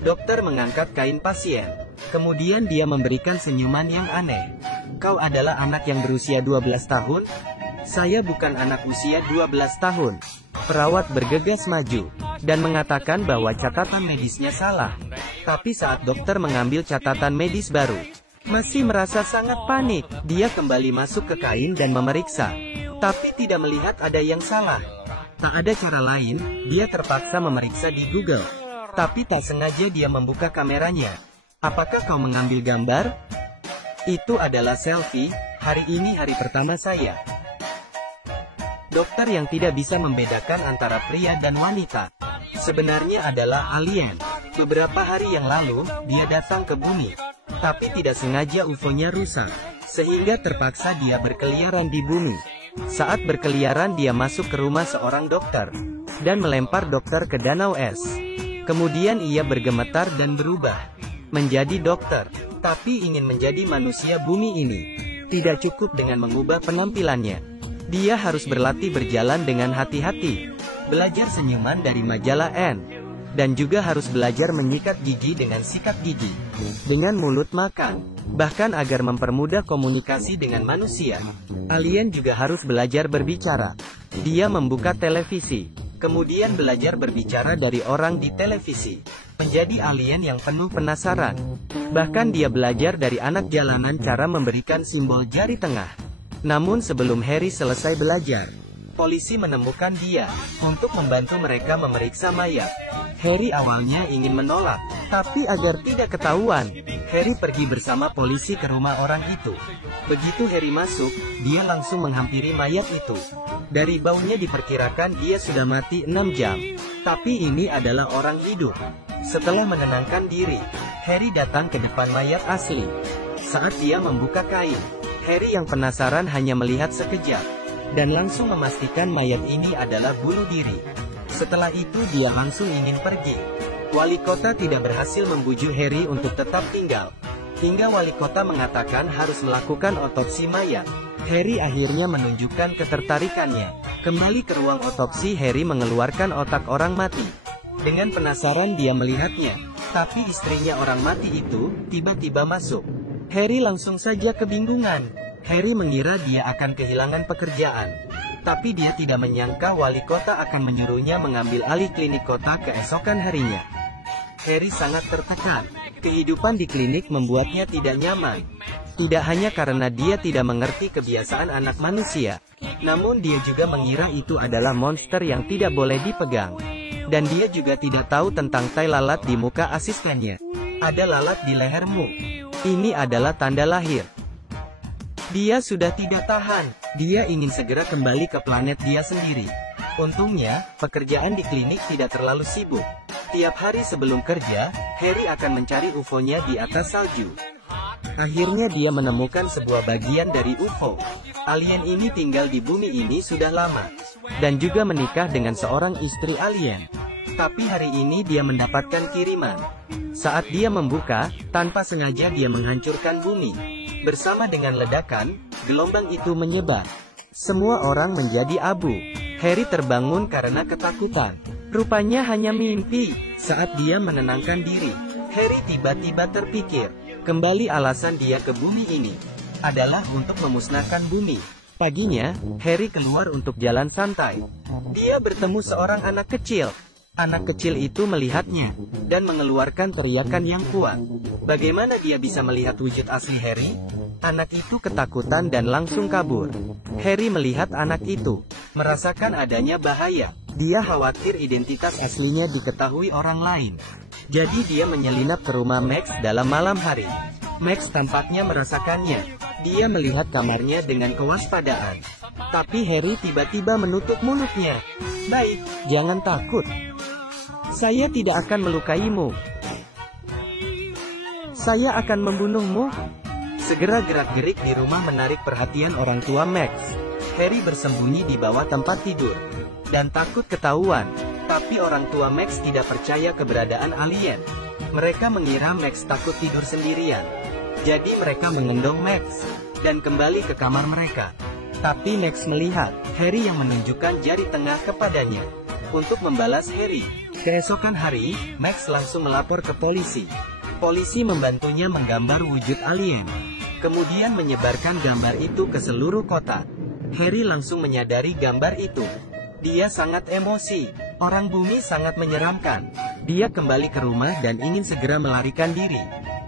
Dokter mengangkat kain pasien. Kemudian dia memberikan senyuman yang aneh. Kau adalah anak yang berusia 12 tahun? Saya bukan anak usia 12 tahun. Perawat bergegas maju dan mengatakan bahwa catatan medisnya salah. Tapi saat dokter mengambil catatan medis baru, masih merasa sangat panik. Dia kembali masuk ke kain dan memeriksa, tapi tidak melihat ada yang salah. Tak ada cara lain, dia terpaksa memeriksa di Google. Tapi tak sengaja dia membuka kameranya. Apakah kau mengambil gambar? Itu adalah selfie. Hari ini hari pertama saya. Dokter yang tidak bisa membedakan antara pria dan wanita sebenarnya adalah alien. Beberapa hari yang lalu, dia datang ke bumi. Tapi tidak sengaja UFO-nya rusak, sehingga terpaksa dia berkeliaran di bumi. Saat berkeliaran dia masuk ke rumah seorang dokter, dan melempar dokter ke danau es. Kemudian ia bergemetar dan berubah menjadi dokter, tapi ingin menjadi manusia bumi ini. Tidak cukup dengan mengubah penampilannya. Dia harus berlatih berjalan dengan hati-hati, belajar senyuman dari majalah N, dan juga harus belajar menyikat gigi dengan sikat gigi, dengan mulut makan. Bahkan agar mempermudah komunikasi dengan manusia, alien juga harus belajar berbicara. Dia membuka televisi, kemudian belajar berbicara dari orang di televisi, menjadi alien yang penuh penasaran. Bahkan dia belajar dari anak jalanan cara memberikan simbol jari tengah. Namun sebelum Harry selesai belajar, polisi menemukan dia untuk membantu mereka memeriksa mayat. Harry awalnya ingin menolak, tapi agar tidak ketahuan, Harry pergi bersama polisi ke rumah orang itu. Begitu Harry masuk, dia langsung menghampiri mayat itu. Dari baunya diperkirakan dia sudah mati 6 jam. Tapi ini adalah orang hidup. Setelah menenangkan diri, Harry datang ke depan mayat asli. Saat dia membuka kain, Harry yang penasaran hanya melihat sekejap, dan langsung memastikan mayat ini adalah bunuh diri. Setelah itu dia langsung ingin pergi. Wali kota tidak berhasil membujuk Harry untuk tetap tinggal, hingga wali kota mengatakan harus melakukan otopsi mayat. Harry akhirnya menunjukkan ketertarikannya. Kembali ke ruang otopsi, Harry mengeluarkan otak orang mati. Dengan penasaran dia melihatnya, tapi istrinya orang mati itu tiba-tiba masuk. Harry langsung saja kebingungan. Harry mengira dia akan kehilangan pekerjaan, tapi dia tidak menyangka wali kota akan menyuruhnya mengambil alih klinik kota keesokan harinya. Harry sangat tertekan. Kehidupan di klinik membuatnya tidak nyaman. Tidak hanya karena dia tidak mengerti kebiasaan anak manusia, namun dia juga mengira itu adalah monster yang tidak boleh dipegang. Dan dia juga tidak tahu tentang tai lalat di muka asistennya. Ada lalat di lehermu. Ini adalah tanda lahir. Dia sudah tidak tahan. Dia ingin segera kembali ke planet dia sendiri. Untungnya, pekerjaan di klinik tidak terlalu sibuk. Tiap hari sebelum kerja, Harry akan mencari UFO-nya di atas salju. Akhirnya dia menemukan sebuah bagian dari UFO. Alien ini tinggal di bumi ini sudah lama, dan juga menikah dengan seorang istri alien. Tapi hari ini dia mendapatkan kiriman. Saat dia membuka, tanpa sengaja dia menghancurkan bumi. Bersama dengan ledakan, gelombang itu menyebar. Semua orang menjadi abu. Harry terbangun karena ketakutan. Rupanya hanya mimpi. Saat dia menenangkan diri, Harry tiba-tiba terpikir, kembali alasan dia ke bumi ini adalah untuk memusnahkan bumi. Paginya, Harry keluar untuk jalan santai. Dia bertemu seorang anak kecil. Anak kecil itu melihatnya, dan mengeluarkan teriakan yang kuat. Bagaimana dia bisa melihat wujud asli Harry? Anak itu ketakutan dan langsung kabur. Harry melihat anak itu, merasakan adanya bahaya. Dia khawatir identitas aslinya diketahui orang lain. Jadi dia menyelinap ke rumah Max dalam malam hari. Max tampaknya merasakannya. Dia melihat kamarnya dengan kewaspadaan. Tapi Harry tiba-tiba menutup mulutnya. Baik, jangan takut. Saya tidak akan melukaimu. Saya akan membunuhmu. Segera gerak-gerik di rumah menarik perhatian orang tua Max. Harry bersembunyi di bawah tempat tidur, dan takut ketahuan. Tapi orang tua Max tidak percaya keberadaan alien. Mereka mengira Max takut tidur sendirian. Jadi mereka mengendong Max, dan kembali ke kamar mereka. Tapi Max melihat Harry yang menunjukkan jari tengah kepadanya. Untuk membalas Harry, Keesokan hari, Max langsung melapor ke polisi. Polisi membantunya menggambar wujud alien, kemudian menyebarkan gambar itu ke seluruh kota. Harry langsung menyadari gambar itu. Dia sangat emosi. Orang bumi sangat menyeramkan. Dia kembali ke rumah dan ingin segera melarikan diri.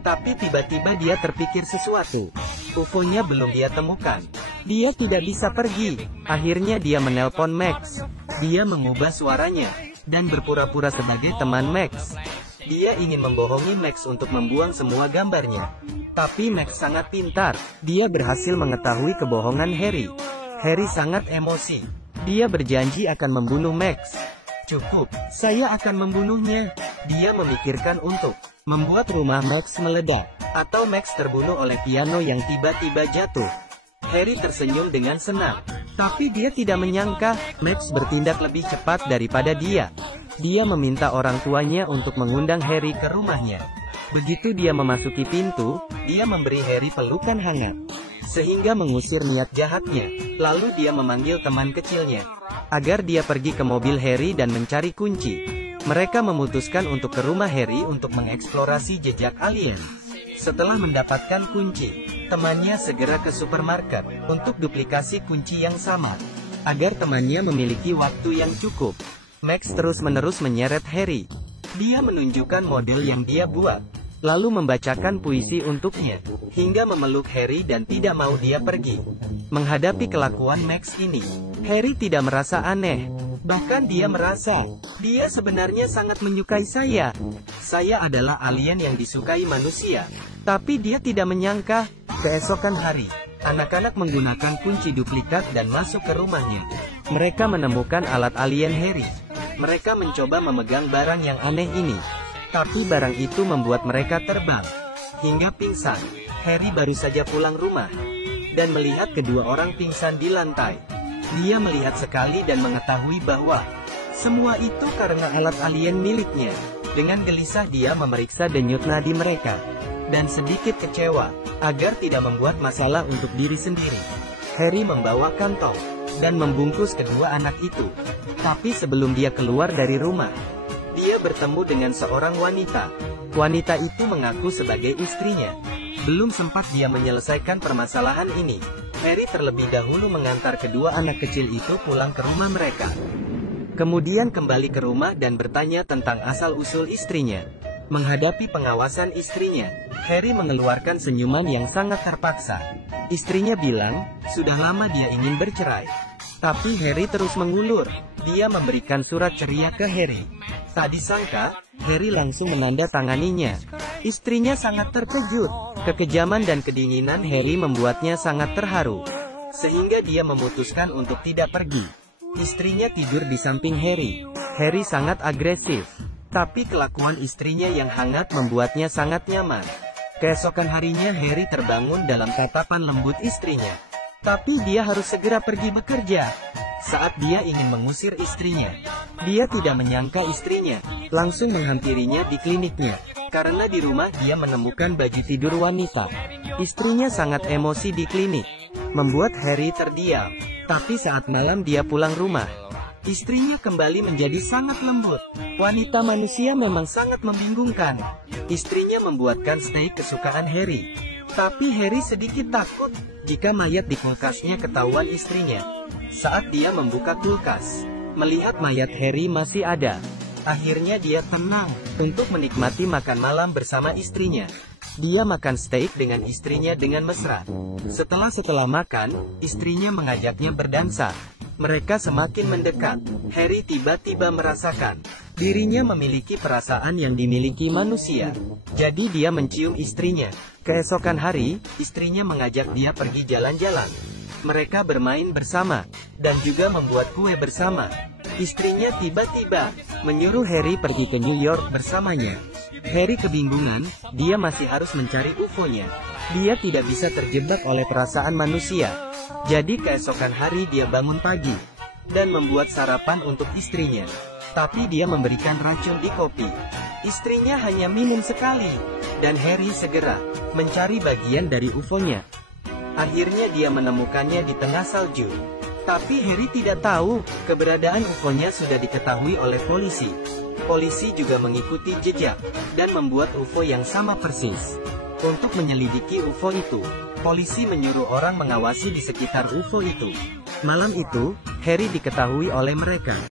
Tapi tiba-tiba dia terpikir sesuatu. UFO-nya belum dia temukan. Dia tidak bisa pergi. Akhirnya dia menelpon Max. Dia mengubah suaranya dan berpura-pura sebagai teman Max. Dia ingin membohongi Max untuk membuang semua gambarnya. Tapi Max sangat pintar. Dia berhasil mengetahui kebohongan Harry. Harry sangat emosi. Dia berjanji akan membunuh Max. Cukup, saya akan membunuhnya. Dia memikirkan untuk membuat rumah Max meledak, atau Max terbunuh oleh piano yang tiba-tiba jatuh. Harry tersenyum dengan senang. Tapi dia tidak menyangka, Max bertindak lebih cepat daripada dia. Dia meminta orang tuanya untuk mengundang Harry ke rumahnya. Begitu dia memasuki pintu, dia memberi Harry pelukan hangat, sehingga mengusir niat jahatnya. Lalu dia memanggil teman kecilnya, agar dia pergi ke mobil Harry dan mencari kunci. Mereka memutuskan untuk ke rumah Harry untuk mengeksplorasi jejak alien. Setelah mendapatkan kunci, temannya segera ke supermarket untuk duplikasi kunci yang sama, agar temannya memiliki waktu yang cukup. Max terus-menerus menyeret Harry. Dia menunjukkan model yang dia buat, lalu membacakan puisi untuknya, hingga memeluk Harry dan tidak mau dia pergi. Menghadapi kelakuan Max ini, Harry tidak merasa aneh. Bahkan dia merasa, dia sebenarnya sangat menyukai saya. Saya adalah alien yang disukai manusia. Tapi dia tidak menyangka, keesokan hari, anak-anak menggunakan kunci duplikat dan masuk ke rumahnya. Mereka menemukan alat alien Harry. Mereka mencoba memegang barang yang aneh ini. Tapi barang itu membuat mereka terbang, hingga pingsan. Harry baru saja pulang rumah, dan melihat kedua orang pingsan di lantai. Dia melihat sekali dan mengetahui bahwa semua itu karena alat alien miliknya. Dengan gelisah dia memeriksa denyut nadi mereka, dan sedikit kecewa, agar tidak membuat masalah untuk diri sendiri. Harry membawa kantong, dan membungkus kedua anak itu. Tapi sebelum dia keluar dari rumah, dia bertemu dengan seorang wanita. Wanita itu mengaku sebagai istrinya. Belum sempat dia menyelesaikan permasalahan ini, Harry terlebih dahulu mengantar kedua anak kecil itu pulang ke rumah mereka. Kemudian kembali ke rumah dan bertanya tentang asal-usul istrinya. Menghadapi pengawasan istrinya, Harry mengeluarkan senyuman yang sangat terpaksa. Istrinya bilang, sudah lama dia ingin bercerai. Tapi Harry terus mengulur. Dia memberikan surat ceria ke Harry. Tak disangka, Harry langsung menandatanganinya. Istrinya sangat terkejut. Kekejaman dan kedinginan Harry membuatnya sangat terharu, sehingga dia memutuskan untuk tidak pergi. Istrinya tidur di samping Harry. Harry sangat agresif, tapi kelakuan istrinya yang hangat membuatnya sangat nyaman. Keesokan harinya Harry terbangun dalam tatapan lembut istrinya. Tapi dia harus segera pergi bekerja. Saat dia ingin mengusir istrinya, dia tidak menyangka istrinya langsung menghampirinya di kliniknya. Karena di rumah dia menemukan baju tidur wanita. Istrinya sangat emosi di klinik, membuat Harry terdiam. Tapi saat malam dia pulang rumah, istrinya kembali menjadi sangat lembut. Wanita manusia memang sangat membingungkan. Istrinya membuatkan steak kesukaan Harry. Tapi Harry sedikit takut jika mayat di kulkasnya ketahuan istrinya. Saat dia membuka kulkas, melihat mayat Harry masih ada. Akhirnya dia tenang untuk menikmati makan malam bersama istrinya. Dia makan steak dengan istrinya dengan mesra. Setelah makan, istrinya mengajaknya berdansa. Mereka semakin mendekat. Harry tiba-tiba merasakan dirinya memiliki perasaan yang dimiliki manusia. Jadi dia mencium istrinya. Keesokan hari, istrinya mengajak dia pergi jalan-jalan. Mereka bermain bersama, dan juga membuat kue bersama. Istrinya tiba-tiba menyuruh Harry pergi ke New York bersamanya. Harry kebingungan, dia masih harus mencari UFO-nya. Dia tidak bisa terjebak oleh perasaan manusia. Jadi keesokan hari dia bangun pagi, dan membuat sarapan untuk istrinya. Tapi dia memberikan racun di kopi. Istrinya hanya minum sekali, dan Harry segera mencari bagian dari UFO-nya. Akhirnya dia menemukannya di tengah salju. Tapi Harry tidak tahu, keberadaan UFO-nya sudah diketahui oleh polisi. Polisi juga mengikuti jejak, dan membuat UFO yang sama persis. Untuk menyelidiki UFO itu, polisi menyuruh orang mengawasi di sekitar UFO itu. Malam itu, Harry diketahui oleh mereka.